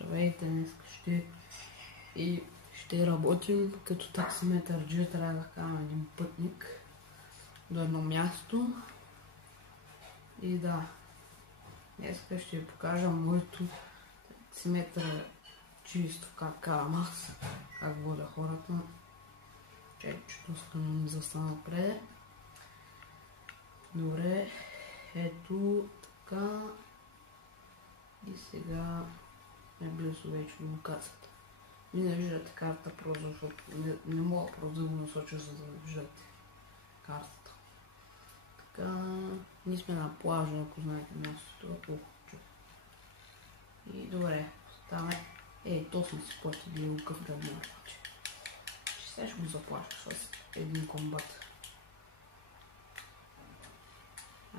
Здравейте, днес ще работим като таксиметърджия. Трябва да карам един пътник до едно място. И да, днес ще ви покажа моето таксиметър чисто как карам аз, как водя хората. Чечето искам да застана напред. Добре, ето така. И сега е близо вече до локацията. Вие не виждате карта просто, защото не мога просто да го насоча, за да виждате картата. Така, ние сме на плажа, ако знаете мястото. И добре, ставаме. То сме си платили лукъв градна обаче. Сега ще го заплаща с един комбат.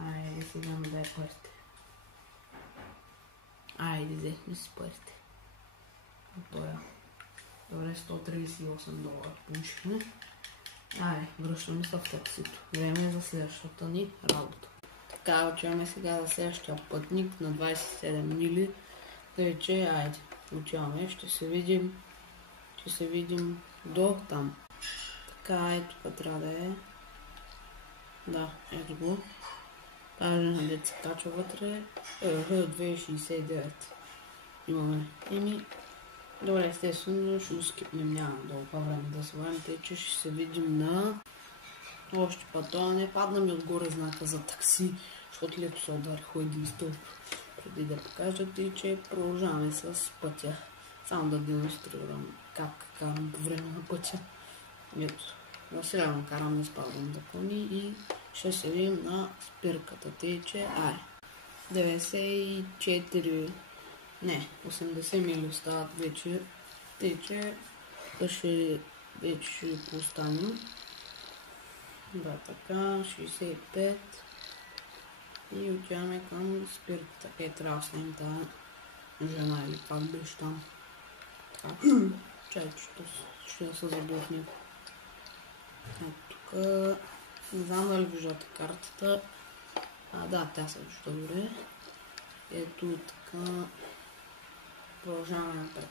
Айде сега ми дай парите. Айде, взехме си парите. Добре, $138 получихме. Айде, връщаме се в таксито. Време е за следващата ни работа. Така, отиваме сега за следващия пътник на 27 мили. Тъй че, айде, отиваме, ще се видим до там. Така, ето тук трябва да е. Да, ето го. Кажа на деца качва вътре. 2,69 имаме. Добре, естествено ще го скипнем, няма дълго време да свалим, тъй че ще се видим на още път. Това не падна ми отгоре знака за такси, защото леко се ударих един стълб. Преди да покажете, че продължаваме с пътя. Само да демонстрирам как карам по време на пътя. Ето, сега карам, не спазвам закони и ще се видим на спирката. Тъй че, 94, не, 80 мили остават вече. Тъй че, вече ще постанем. Да, така, 65. И отиваме към спирката. Трябва да снимем тази жена или как беше там. Така, чайчето ще да се забия в него. Тук, не знам дали виждате картата. Да, тя се вижда добре. Ето така. Продължаваме напред.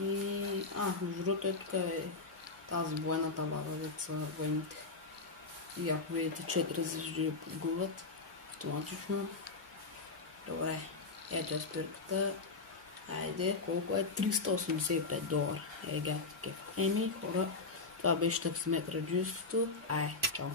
И, между другото, тук е тази военната база, дето са военните. И ако видите 4 звезди подгубват автоматично. Добре, ето е спирката. Айде, колко е? $385. Гледайте кеф. Хора, това беше таксиметърджийството. Чао.